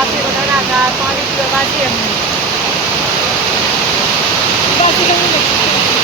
Tapi baka naka, mga litro, kasi yan. Kasi lang yun.